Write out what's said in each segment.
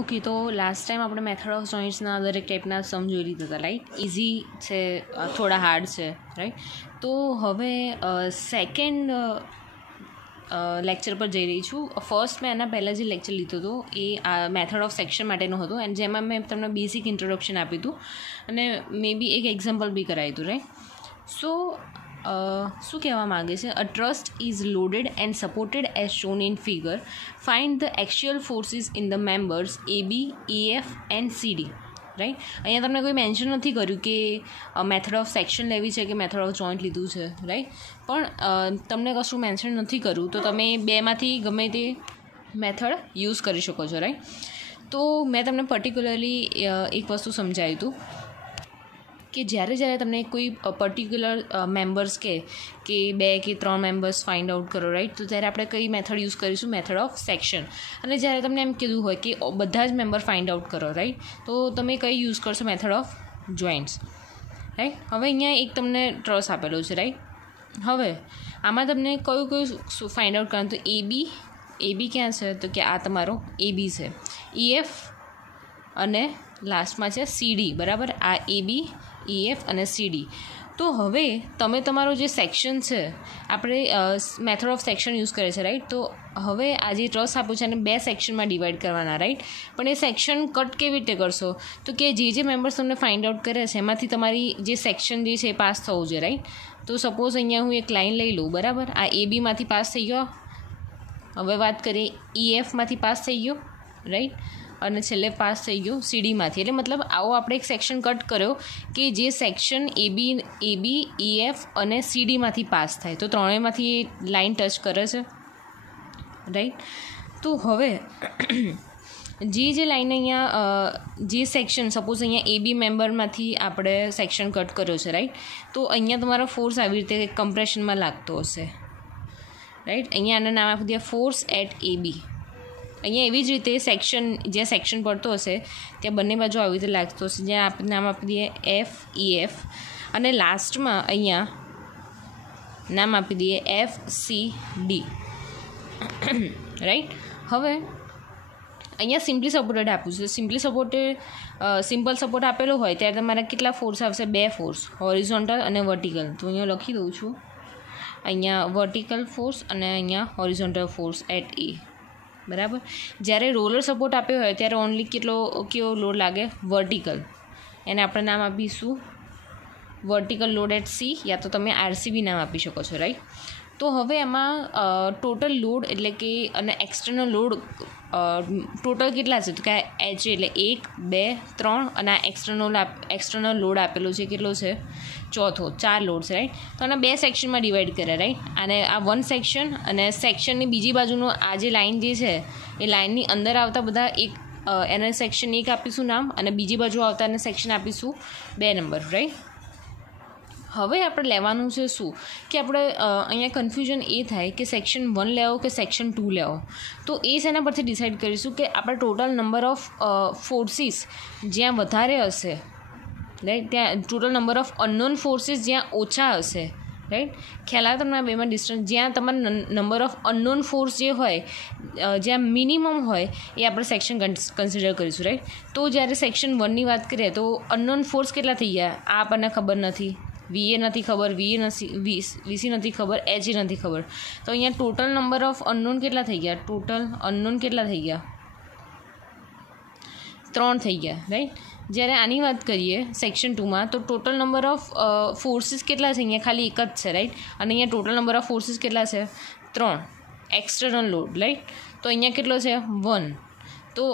Okay, તો last time આપણે method of જોઇન્ટ્સના દરેક ટાઈપના સમ જોઈ લીધા હતા, રાઈટ. ઇઝી છે, થોડા હાર્ડ છે, રાઈટ. તો હવે સેકન્ડ લેક્ચર પર જઈ રહી છું. ફર્સ્ટ મેં એના પહેલાં જે લેક્ચર લીધો હતો એ મેથડ ઓફ સેક્શન માટેનો હતો, એન્ડ જેમાં મેં તમને બેસિક ઇન્ટ્રોડક્શન આપ્યું હતું અને મે બી એક એક્ઝામ્પલ બી કરાવ્યું હતું, રાઈટ. સો શું કહેવા માગે છે? અ trust is loaded and supported as shown in figure. Find the actual forces in the members AB, EF and CD, right. અહીંયા તમને કોઈ મેન્શન નથી કર્યું કે મેથડ ઓફ સેક્શન લેવી છે કે મેથડ ઓફ જોઈન્ટ લીધું છે, રાઈટ. પણ તમને કશું મેન્શન નથી કર્યું તો તમે બેમાંથી ગમે તે મેથડ યુઝ કરી શકો છો, રાઈટ. તો મેં તમને પર્ટિક્યુલરલી એક વસ્તુ સમજાવ્યું હતું કે જ્યારે તમને કોઈ પર્ટિક્યુલર મેમ્બર્સ કે 2 કે 3 મેમ્બર્સ ફાઇન્ડ આઉટ કરો, રાઈટ, તો ત્યારે આપણે કઈ મેથડ યુઝ કરીશું? Method of section. અને જ્યારે તમને એમ કીધું હોય કે બધા જ મેમ્બર ફાઇન્ડ આઉટ કરો, રાઈટ, તો તમે કઈ યુઝ કરશો? Method of joints, right. હવે અહીંયા એક તમને ટ્રસ આપેલો છે, રાઈટ. હવે આમાં તમને કયું ફાઇન્ડ આઉટ કરવાનું? તો AB ક્યાં છે? તો કે આ તમારો AB છે. EF અને લાસ્ટમાં છે CD, બરાબર. આ AB, EF અને CD. તો હવે તમે તમારો જે સેક્શન છે, આપણે મેથડ ઓફ સેક્શન યુઝ કરે છે, રાઈટ. તો હવે આ જે ટ્રસ આપ્યું છે એને 2 સેક્શનમાં ડિવાઈડ કરવાના, રાઈટ. પણ એ સેક્શન કટ કેવી રીતે કરશો? તો કે જે મેમ્બર્સ તમને ફાઇન્ડ આઉટ કરે છે એમાંથી તમારી જે સેક્શન જે છે એ પાસ થવું જોઈએ, રાઈટ. તો સપોઝ અહીંયા હું એક લાઇન લઈ લઉં, બરાબર. આ ABમાંથી પાસ થઈ ગયો. હવે વાત કરીએ EFમાંથી પાસ થઈ ગયો, રાઈટ. અને છેલ્લે પાસ થઈ ગયો CDમાંથી. એટલે મતલબ આવો આપણે એક સેક્શન કટ કર્યો કે જે સેક્શન AB, EF અને CDમાંથી પાસ થાય. તો ત્રણેયમાંથી લાઇન ટચ કરે છે, રાઈટ. તો હવે જે લાઇન અહીંયા જે સેક્શન સપોઝ અહીંયા AB મેમ્બરમાંથી આપણે સેક્શન કટ કર્યો છે, રાઈટ. તો અહીંયા તમારો ફોર્સ આવી રીતે કમ્પ્રેશનમાં લાગતો હશે, રાઈટ. અહીંયા આના નામ આપી દે ફોર્સ એટ AB. અહીંયા એવી જ રીતે જ્યાં સેક્શન પડતો હશે ત્યાં બંને બાજુ આવી રીતે લાગતો હશે, જ્યાં આપણે નામ આપી દઈએ FEF અને લાસ્ટમાં અહીંયા નામ આપી દઈએ FCD, રાઈટ. હવે અહીંયા સિમ્પલ સપોર્ટેડ આપ્યું છે. સિમ્પલ સપોર્ટ આપેલો હોય ત્યારે તમારે કેટલા ફોર્સ આવશે? 2 ફોર્સ, હોરિઝોન્ટલ અને વર્ટિકલ. તો અહીંયા લખી દઉં છું, અહીંયા વર્ટિકલ ફોર્સ અને અહીંયા હોરિઝોન્ટલ ફોર્સ એટ A, બરાબર. જ્યારે રોલર સપોર્ટ આપ્યો હોય ત્યારે ઓનલી કેવો લોડ લાગે? વર્ટિકલ. એને આપણે નામ આપીશું વર્ટિકલ લોડ એટ C, યા તો તમે RCB નામ આપી શકો છો, રાઈટ. તો હવે એમાં ટોટલ લોડ એટલે કે અને એક્સટર્નલ લોડ ટોટલ કેટલા છે? તો કે H એટલે 1, 2, 3 અને આ એક્સટર્નલ લોડ આપેલો છે કેટલો છે? ચોથો. 4 લોડ છે, રાઈટ. તો આના 2 સેક્શનમાં ડિવાઈડ કરે, રાઈટ. અને આ 1 સેક્શન અને સેક્શનની બીજી બાજુનું આ જે લાઇન જે છે એ લાઇનની અંદર આવતા બધા એક એને સેક્શન 1 આપીશું નામ, અને બીજી બાજુ આવતા એને સેક્શન આપીશું 2 નંબર, રાઈટ. હવે આપણે લેવાનું છે શું કે આપણે અહીંયા કન્ફ્યુઝન એ થાય કે સેક્શન 1 લેવો કે સેક્શન 2 લેવો. તો એ શેના પરથી ડિસાઇડ કરીશું કે આપણે ટોટલ નંબર ઓફ ફોર્સિસ જ્યાં વધારે હશે, રાઈટ, ત્યાં total number of unknown forces જ્યાં ઓછા હશે, રાઈટ. ખ્યાલ આવે તમને આ બેમાં ડિસ્ટન્સ? જ્યાં તમારા નંબર ઓફ અનનોન ફોર્સ જે હોય જ્યાં મિનિમમ હોય એ આપણે સેક્શન કન્સિડર કરીશું, રાઈટ. તો જ્યારે સેક્શન 1ની વાત કરીએ તો અનનોન ફોર્સ કેટલા થઈ ગયા? આ આપણને ખબર નથી, VA નથી ખબર, VC નથી ખબર, HA નથી ખબર. તો અહીંયા ટોટલ નંબર ઓફ અનનોન કેટલા થઈ ગયા? ટોટલ અનનોન કેટલા થઈ ગયા? 3 થઈ ગયા, રાઈટ. જ્યારે આની વાત કરીએ સેક્શન 2માં તો ટોટલ નંબર ઓફ ફોર્સિસ કેટલા છે? અહીંયા ખાલી એક જ છે, રાઈટ. અને અહીંયા ટોટલ નંબર ઓફ ફોર્સિસ કેટલા છે? 3. External load, right. તો અહીંયા કેટલો છે? 1. તો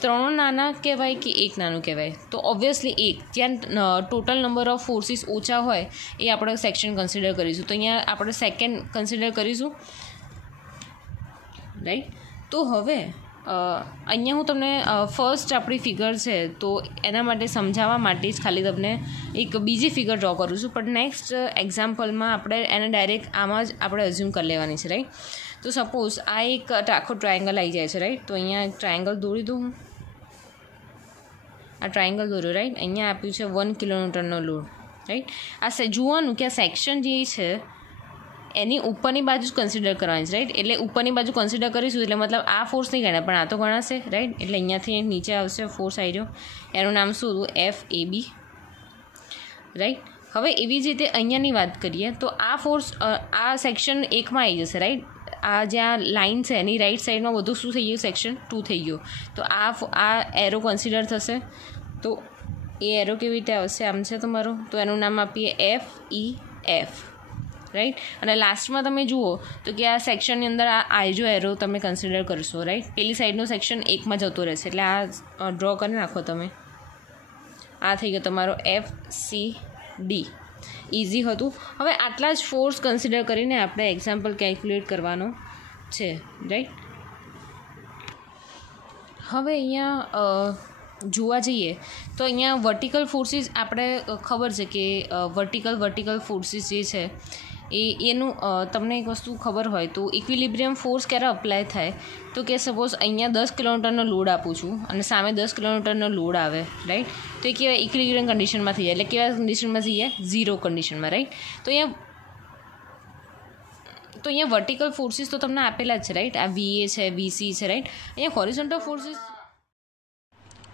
3 નાના કહેવાય કે 1 નાનું કહેવાય? તો ઓબ્વિયસલી 1. જ્યાં ટોટલ નંબર ઓફ ફોર્સિસ ઓછા હોય એ આપણે સેક્શન કન્સિડર કરીશું. તો અહીંયા આપણે સેકન્ડ કન્સિડર કરીશું, રાઈટ. તો હવે અહીંયા હું તમને ફર્સ્ટ આપણી ફિગર છે તો એના માટે સમજાવવા માટે જ ખાલી તમને એક બીજી ફિગર ડ્રો કરું છું, પણ નેક્સ્ટ એક્ઝામ્પલમાં આપણે એને ડાયરેક્ટ આમાં જ આપણે અઝ્યુમ કરી લેવાની છે, રાઈટ. તો સપોઝ આ એક આખો ટ્રાયેંગલ આવી જાય છે, રાઈટ. તો અહીંયા ટ્રાયેંગલ દોરી દઉં હું. આ ટ્રાયેંગલ દોર્યો, રાઈટ. અહીંયા આપ્યું છે 1 કિલોન્યુટનનો લોડ, રાઈટ. આ જોવાનું કે આ સેક્શન જે છે એની ઉપરની બાજુ જ કન્સિડર કરવાની છે, રાઈટ. એટલે ઉપરની બાજુ કન્સિડર કરીશું એટલે મતલબ આ ફોર્સ નહીં ગણાય પણ આ તો ગણાશે, રાઈટ. એટલે અહીંયાથી નીચે આવશે ફોર્સ આવી રહ્યો, એનું નામ શું હતું? FAB, right. હવે એવી જ રીતે અહીંયાની વાત કરીએ તો આ ફોર્સ આ સેક્શન 1માં આવી જશે, રાઈટ. આ જ્યાં લાઇન છે એની રાઈટ સાઈડમાં બધું શું થઈ ગયું? સેક્શન 2 થઈ ગયું. તો આ એરો કન્સિડર થશે. તો એ એરો કેવી રીતે આવશે? આમ છે તમારો, તો એનું નામ આપીએ FEF, રાઈટ. અને લાસ્ટમાં તમે જુઓ તો કે આ સેક્શનની અંદર આ જો એરો તમે કન્સિડર કરશો, રાઈટ. પેલી સાઈડનો સેક્શન 1માં જતો રહેશે એટલે આ ડ્રો કરી નાખો તમે. આ થઈ ગયો તમારો FCD. ઇઝી હતું. હવે આટલા જ ફોર્સ કન્સિડર કરીને આપણે એક્ઝામ્પલ કેલ્ક્યુલેટ કરવાનો છે, રાઈટ. હવે અહીંયા જોવા જઈએ તો અહીંયા વર્ટિકલ ફોર્સીસ આપણે ખબર છે કે વર્ટિકલ ફોર્સીસ જે છે એનું તમને એક વસ્તુ ખબર હોય તો ઇક્વિલિબ્રિયમ ફોર્સ ક્યારે અપ્લાય થાય તો કે સપોઝ અહીંયા 10 કિલોમીટરનો લોડ આપું છું અને સામે 10 કિલોમીટરનો લોડ આવે, રાઈટ. તો એ કેવા ઇક્વિલિબ્રિયમ કન્ડિશનમાં થઈ જાય, એટલે કેવા કન્ડિશનમાં થઈ જાય? 0 કન્ડિશનમાં, રાઈટ. તો અહીંયા વર્ટિકલ ફોર્સીસ તો તમને આપેલા જ છે, રાઈટ. આ VA છે, VC છે, રાઈટ. અહીંયા હોરિઝોન્ટલ ફોર્સીસ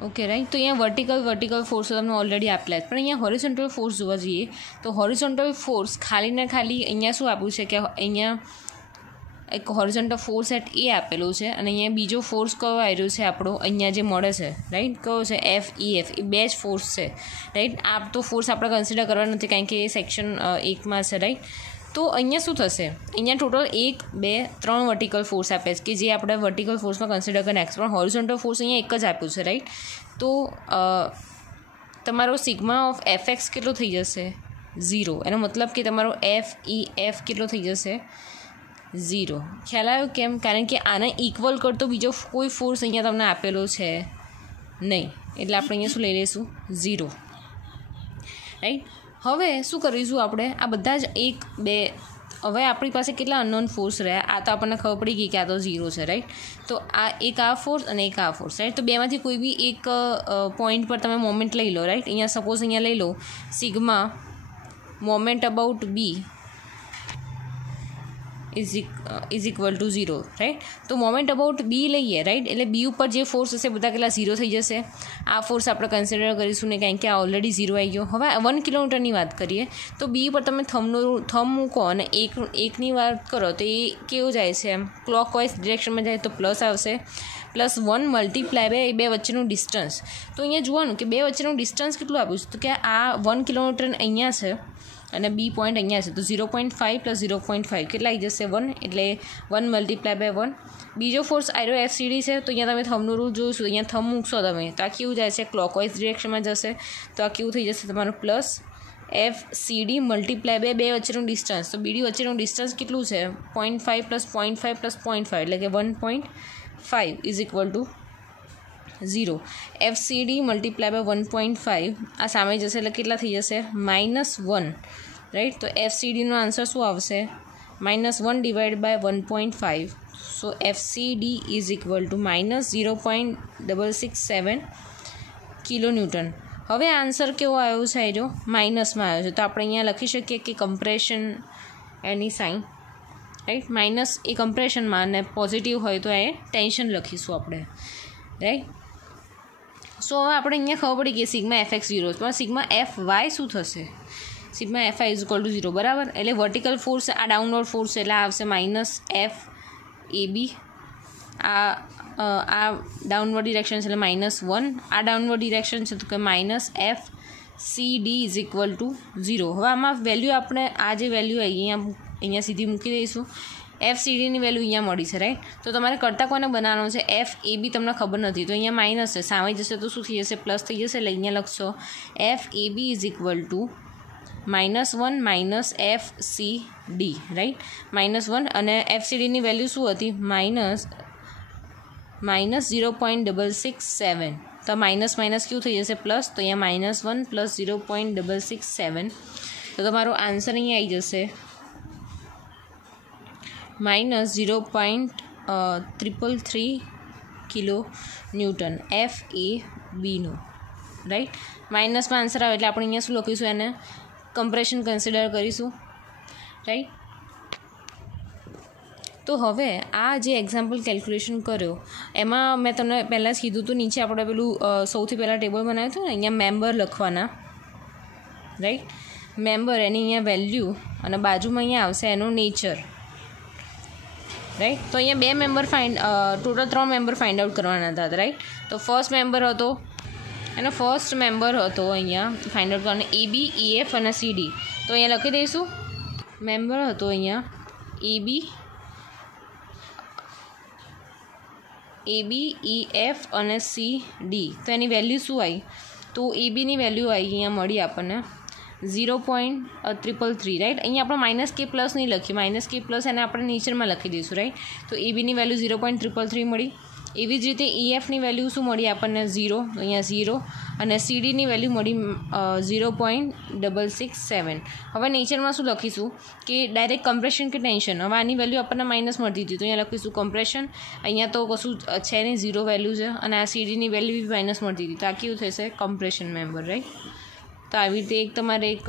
ઓકે, રાઈટ. તો અહીંયા વર્ટિકલ ફોર્સ તમને ઓલરેડી આપેલા છે, પણ અહીંયા હોરિઝોન્ટલ ફોર્સ જોવા જઈએ તો હોરિઝોન્ટલ ફોર્સ ખાલી અહીંયા શું આપ્યું છે કે અહીંયા એક હોરિઝોન્ટલ ફોર્સ એટ એ આપેલો છે અને અહીંયા બીજો ફોર્સ કયો આવ્યો છે આપણો અહીંયા જે મળે છે, રાઈટ. કયો છે? FEF. એ બે જ ફોર્સ છે, રાઈટ. આ તો ફોર્સ આપણે કન્સિડર કરવા નથી કારણ કે એ સેક્શન 1માં છે, રાઈટ. તો અહીંયા શું થશે? અહીંયા ટોટલ 1, 2, 3 વર્ટિકલ ફોર્સ આપે છે કે જે આપણે વર્ટિકલ ફોર્સમાં કન્સિડર કરી નાખીશું, પણ હોરિઝોન્ટલ ફોર્સ અહીંયા એક જ આપ્યું છે, રાઈટ. તો તમારો સિગ્મા ઓફ FX કેટલો થઈ જશે? 0. એનો મતલબ કે તમારો FEF કેટલો થઈ જશે? 0. ખ્યાલ આવ્યો કેમ? કારણ કે આને ઇક્વલ કરતો બીજો કોઈ ફોર્સ અહીંયા તમને આપેલો છે નહીં, એટલે આપણે અહીંયા શું લઈ લઈશું? 0, રાઈટ. હવે શું કરીશું આપણે? આ બધા જ 1, 2 હવે આપણી પાસે કેટલા અનનોન ફોર્સ રહ્યા? આ તો આપણને ખબર પડી ગઈ કે આ તો 0 છે, રાઈટ. તો આ એક આ ફોર્સ અને એક આ ફોર્સ, રાઈટ. તો બેમાંથી કોઈ બી એક પોઈન્ટ પર તમે મોમેન્ટ લઈ લો, રાઈટ. અહીંયા સપોઝ અહીંયા લઈ લો sigma moment about B is equal to 0, right. તો મોમેન્ટ અબાઉટ B લઈએ, રાઈટ. એટલે B ઉપર જે ફોર્સ હશે બધા કેટલા? 0 થઈ જશે. આ ફોર્સ આપણે કન્સિડર કરીશું ને કારણ કે આ ઓલરેડી 0 આવી ગયો. હવે 1 કિલોમીટરની વાત કરીએ તો B પર તમે થંબ મૂકો અને એકની વાત કરો તો એ કેવું જાય છે? એમ ક્લોકવાઇઝ ડિરેક્શનમાં જાય તો પ્લસ આવશે. +1 મલ્ટીપ્લાય બાય બે વચ્ચેનું ડિસ્ટન્સ. તો અહીંયા જોવાનું કે બે વચ્ચેનું ડિસ્ટન્સ કેટલું આપ્યું છે તો કે આ 1 કિલોમીટર અહીંયા છે અને B પોઈન્ટ અહીંયા છે, તો 0.5 + 0.5 કેટલા આવી જશે? 1. એટલે 1 મલ્ટીપ્લાય બાય 1. બીજો ફોર્સ આયરો FCD છે, તો અહીંયા તમે થંબનું રૂલ જોઈશું, અહીંયા થંબ મૂકશો તમે તો આ કેવું જાય છે? ક્લોકવાઇઝ ડિરેક્શનમાં જશે. તો આ કેવું થઈ જશે તમારું? +FCD મલ્ટીપ્લાય બાય બે વચ્ચેનું ડિસ્ટન્સ. તો BD વચ્ચેનું ડિસ્ટન્સ કેટલું છે? 0.5 + 0.5 + 0.5 એટલે કે 1.5 is equal to 0. FCD multiply by 1.5 આ સામે જશે એટલે કેટલા થઈ જશે? -1, રાઈટ. તો FCDનો આન્સર શું આવશે? -1 divide by 1.5. So FCD is equal to -0.667 kilonewton. હવે આન્સર કેવો આવ્યો છે? જો માઇનસમાં આવ્યો છે, તો આપણે અહીંયા લખી શકીએ કે કમ્પ્રેશન એની સાઇન, રાઈટ. માઇનસ એ કમ્પ્રેશનમાં અને પોઝિટિવ હોય તો એ ટેન્શન લખીશું આપણે, રાઈટ. સો હવે આપણે અહીંયા ખબર પડી કે સિગ્મા FX 0 પણ સિગ્મા FY શું થશે? Sigma FY is equal to 0, બરાબર. એટલે વર્ટિકલ ફોર્સ આ ડાઉનવર્ડ ફોર્સ એટલે આવશે -FAB. આ ડાઉનવર્ડ ડિરેક્શન છે એટલે -1. આ ડાઉનવર્ડ ડિરેક્શન છે તો કે -FCD ઇઝ ઇક્વલ ટુ 0. હવે આમાં વેલ્યુ આપણે આ જે વેલ્યુ અહીંયા સીધી મૂકી દઈશું. FCDની વેલ્યુ અહીંયા મળી છે, રાઈટ. તો તમારે કરતાં કોને બનાવવાનો છે? FAB તમને ખબર નથી તો અહીંયા માઇનસ છે, સામે જશે તો શું થઈ જશે? પ્લસ થઈ જશે. એટલે અહીંયા લખશો FAB is equal two -1 - FCD, right. -1 અને FCDની વેલ્યુ શું હતી? -0.667. તો માઇનસ કેવું થઈ જશે? પ્લસ. તો અહીંયા -1 + 0.667. તો તમારો આન્સર અહીંયા આવી જશે -0.333 કિલો ન્યૂટન FABનો, રાઈટ. માઇનસમાં આન્સર આવે એટલે આપણે અહીંયા શું લખીશું? એને કમ્પ્રેશન કન્સિડર કરીશું, રાઈટ. તો હવે આ જે એક્ઝામ્પલ કેલ્ક્યુલેશન કર્યો એમાં મેં તમને પહેલાં જ કીધું હતું, નીચે આપણે પેલું સૌથી પહેલાં ટેબલ બનાવ્યું હતું ને, અહીંયા મેમ્બર લખવાના, રાઈટ, મેમ્બર એની અહીંયા વેલ્યુ અને બાજુમાં અહીંયા આવશે એનું નેચર, રાઈટ. તો અહીંયા 2 member total 3 member find out કરવાના હતા, રાઈટ. તો ફર્સ્ટ મેમ્બર હતો એનો ફર્સ્ટ મેમ્બર હતો અહીંયા ફાઇન્ડ આઉટ કરવાનો AB, EF અને CD. તો અહીંયા લખી દઈશું મેમ્બર હતો અહીંયા AB, EF અને CD. તો એની વેલ્યુ શું આવી? તો ABની વેલ્યુ આવી અહીંયા મળી આપણને 0.333, રાઈટ. અહીંયા આપણે માઇનસ કે પ્લસ નહીં લખીએ, માઇનસ કે પ્લસ એને આપણે નેચરમાં લખી દઈશું, રાઈટ. તો ABની વેલ્યુ 0.333 મળી. એવી જ રીતે EFની વેલ્યુ શું મળી આપણને 0, અહીંયા 0 અને CDની વેલ્યુ મળી 0.667. હવે નેચરમાં શું લખીશું કે ડાયરેક્ટ કમ્પ્રેશન કે ટેન્શન. હવે આની વેલ્યુ આપણને માઇનસ મળતી હતી તો અહીંયા લખીશું કમ્પ્રેશન. અહીંયા તો કશું છે નહીં, 0 વેલ્યુ છે અને આ CDની વેલ્યુ બી માઇનસ મળતી હતી, તો આ કેવું થશે કમ્પ્રેશન મેમ્બર, રાઈટ. તો આવી રીતે એક તમારે એક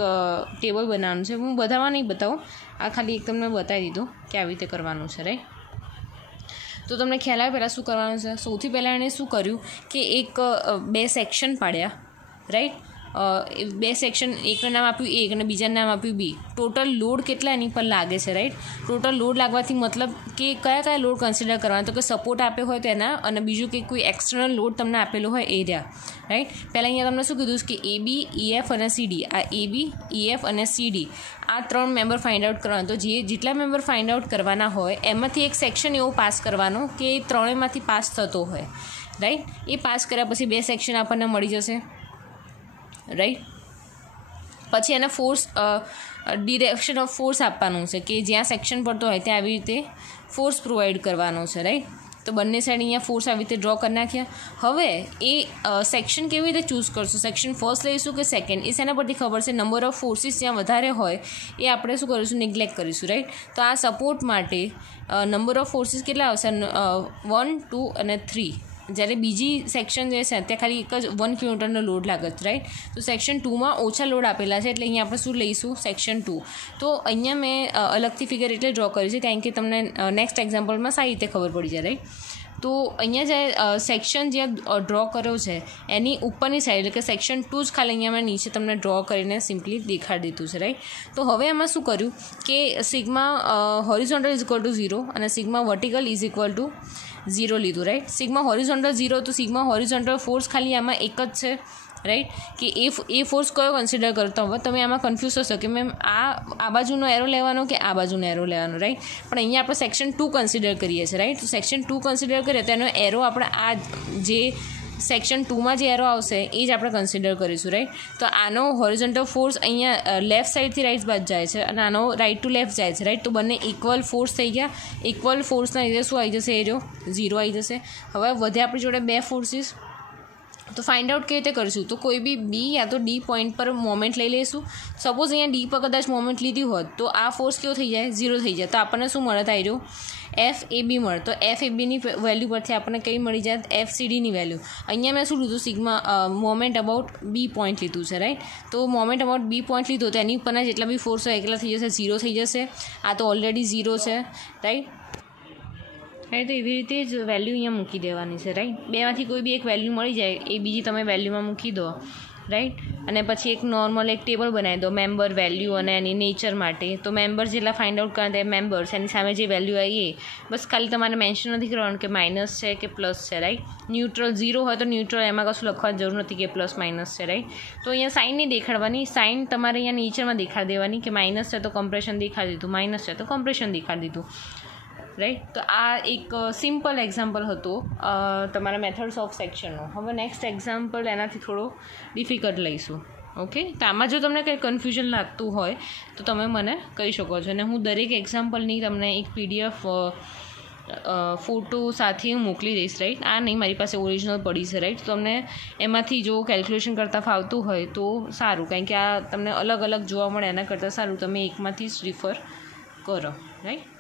ટેબલ બનાવવાનું છે. હું બધામાં નહીં બતાવું, આ ખાલી એક તમને બતાવી દીધું કે આવી રીતે કરવાનું છે, રાઈટ. તો તમને ખ્યાલ આવે પહેલાં શું કરવાનું છે. સૌથી પહેલાં એણે શું કર્યું કે એક 2 સેક્શન પાડ્યા, રાઈટ. 2 સેક્શન, એકનું નામ આપ્યું A અને બીજાનું નામ આપ્યું B. ટોટલ લોડ કેટલા એની પર લાગે છે, રાઈટ. ટોટલ લોડ લાગવાથી મતલબ કે કયા લોડ કન્સિડર કરવાના, તો કે સપોર્ટ આપ્યો હોય તો એના, અને બીજું કે કોઈ એક્સટર્નલ લોડ તમને આપેલો હોય એરિયા, રાઈટ. પહેલાં અહીંયા તમને શું કીધું કે AB, EF અને CD. આ AB, EF અને CD આ 3 મેમ્બર ફાઇન્ડ આઉટ કરવાના. તો જેટલા મેમ્બર ફાઇન્ડ આઉટ કરવાના હોય એમાંથી એક સેક્શન એવો પાસ કરવાનો કે એ ત્રણેયમાંથી પાસ થતો હોય, રાઈટ. એ પાસ કર્યા પછી 2 સેક્શન આપણને મળી જશે, રાઈટ. પછી એને ફોર્સ ડિરેક્શન ઓફ ફોર્સ આપવાનું છે કે જ્યાં સેક્શન પડતો હોય ત્યાં આવી રીતે ફોર્સ પ્રોવાઈડ કરવાનો છે, રાઈટ. તો બંને સાઈડ અહીંયા ફોર્સ આવી રીતે ડ્રો કરી નાખ્યા. હવે એ સેક્શન કેવી રીતે ચૂઝ કરશું, સેક્શન ફર્સ્ટ લઈશું કે સેકન્ડ, એ શેના પરથી ખબર છે? નંબર ઓફ ફોર્સીસ જ્યાં વધારે હોય એ આપણે શું કરીશું, નિગ્લેક્ટ કરીશું, રાઈટ. તો આ સપોર્ટ માટે નંબર ઓફ ફોર્સીસ કેટલા આવશે? 1, 2 અને 3. જ્યારે બીજી સેક્શન જે છે ત્યાં ખાલી એક જ 1 કિલોમીટરનો લોડ લાગે છે, રાઈટ. તો સેક્શન 2માં ઓછા લોડ આપેલા છે એટલે અહીંયા આપણે શું લઈશું, સેક્શન 2. તો અહીંયા મેં અલગથી ફિગર એટલે ડ્રો કરી છે કારણ કે તમને નેક્સ્ટ એક્ઝામ્પલમાં સારી રીતે ખબર પડી જાય, રાઈટ. તો અહીંયા જે સેક્શન જે ડ્રો કર્યો છે એની ઉપરની સાઈડ એટલે કે સેક્શન 2 જ ખાલી અહીંયા મેં નીચે તમને ડ્રો કરીને સિમ્પલી દેખાડી દીધું છે, રાઈટ. તો હવે એમાં શું કર્યું કે sigma horizontal is equal to 0 અને sigma vertical is equal to 0 લીધું, રાઈટ. સિગ્મા હોરિઝોન્ટલ 0, તો સિગ્મા હોરિઝોન્ટલ ફોર્સ ખાલી આમાં એક જ છે, રાઈટ. કે એ ફોર્સ કયો કન્સિડર કરતો હવે તમે આમાં કન્ફ્યુઝ થશો કે મેમ આ બાજુનો એરો લેવાનો કે આ બાજુનો એરો લેવાનો, રાઈટ. પણ અહીંયા આપણે સેક્શન 2 કન્સિડર કરીએ છીએ, રાઈટ. તો સેક્શન 2 કન્સિડર કરીએ તો એનો એરો આપણે આ જે સેક્શન 2માં જે એરો આવશે એ જ આપણે કન્સિડર કરીશું, રાઈટ. તો આનો હોરિઝોન્ટલ ફોર્સ અહીંયા લેફ્ટ સાઈડથી રાઈટ બાજુ જાય છે અને આનો રાઈટ ટુ લેફ્ટ જાય છે, રાઈટ. તો બંને ઇક્વલ ફોર્સ થઈ ગયા. ઇક્વલ ફોર્સના લીધે શું આવી જશે, એરો 0 આવી જશે. હવે વધે આપણી જોડે 2 ફોર્સીસ. તો ફાઇન્ડ આઉટ કેવી રીતે કરીશું? તો કોઈ બી બી યા તો ડી પોઈન્ટ પર મોમેન્ટ લઈ લઈશું. સપોઝ અહીંયા ડી પર કદાચ મોમેન્ટ લીધી હોત તો આ ફોર્સ કેવો થઈ જાય, 0 થઈ જાય. તો આપણને શું મળે થાય રહ્યો, FAB મળે. તો FABની વેલ્યુ પરથી આપણને કઈ મળી જાય, FCDની વેલ્યુ. અહીંયા મેં શું લીધું, sigma moment about B point લીધું છે, રાઈટ. તો મોમેન્ટ અબાઉટ બી પોઈન્ટ લીધું તો એની ઉપરના જેટલા બી ફોર્સ હોય એકલા થઈ જશે, 0 થઈ જશે. આ તો ઓલરેડી 0 છે, રાઈટ. રાઈટ. તો એવી રીતે જ વેલ્યુ અહીંયા મૂકી દેવાની છે, રાઈટ. બેમાંથી કોઈ બી એક વેલ્યુ મળી જાય એ બીજી તમે વેલ્યુમાં મૂકી દો, રાઈટ. અને પછી એક નોર્મલ એક ટેબલ બનાવી દો મેમ્બર વેલ્યુ અને એની નેચર માટે. તો મેમ્બર જેટલા ફાઇન્ડ આઉટ કરવા તે મેમ્બર્સ એની સામે જે વેલ્યુ આવી એ બસ ખાલી તમારે મેન્શન નથી કરવાનું કે માઇનસ છે કે પ્લસ છે, રાઈટ. ન્યુટ્રલ 0 હોય તો ન્યુટ્રલ એમાં કશું લખવાની જરૂર નથી કે પ્લસ માઇનસ છે, રાઈટ. તો અહીંયા સાઇન નહીં દેખાડવાની, સાઇન તમારે અહીંયા નેચરમાં દેખાડી દેવાની કે માઇનસ છે તો કમ્પ્રેશન દેખાડી દીધું, માઇનસ છે તો કમ્પ્રેશન દેખાડી દીધું, રાઈટ. તો આ એક સિમ્પલ એક્ઝામ્પલ હતો તમારા મેથડ્સ ઓફ સેક્શનનો. હવે નેક્સ્ટ એક્ઝામ્પલ એનાથી થોડો ડિફિકલ્ટ લઈશું, ઓકે. તો આમાં જો તમને કંઈ કન્ફ્યુઝન લાગતું હોય તો તમે મને કહી શકો છો અને હું દરેક એક્ઝામ્પલની તમને એક PDF ફોટો સાથે હું મોકલી દઈશ, રાઈટ. આ નહીં, મારી પાસે ઓરિજિનલ પડી છે, રાઈટ. તો તમને એમાંથી જો કેલ્ક્યુલેશન કરતાં ફાવતું હોય તો સારું, કારણ કે આ તમને અલગ અલગ જોવા મળે એના કરતાં સારું તમે એકમાંથી જ રિફર કરો, રાઈટ.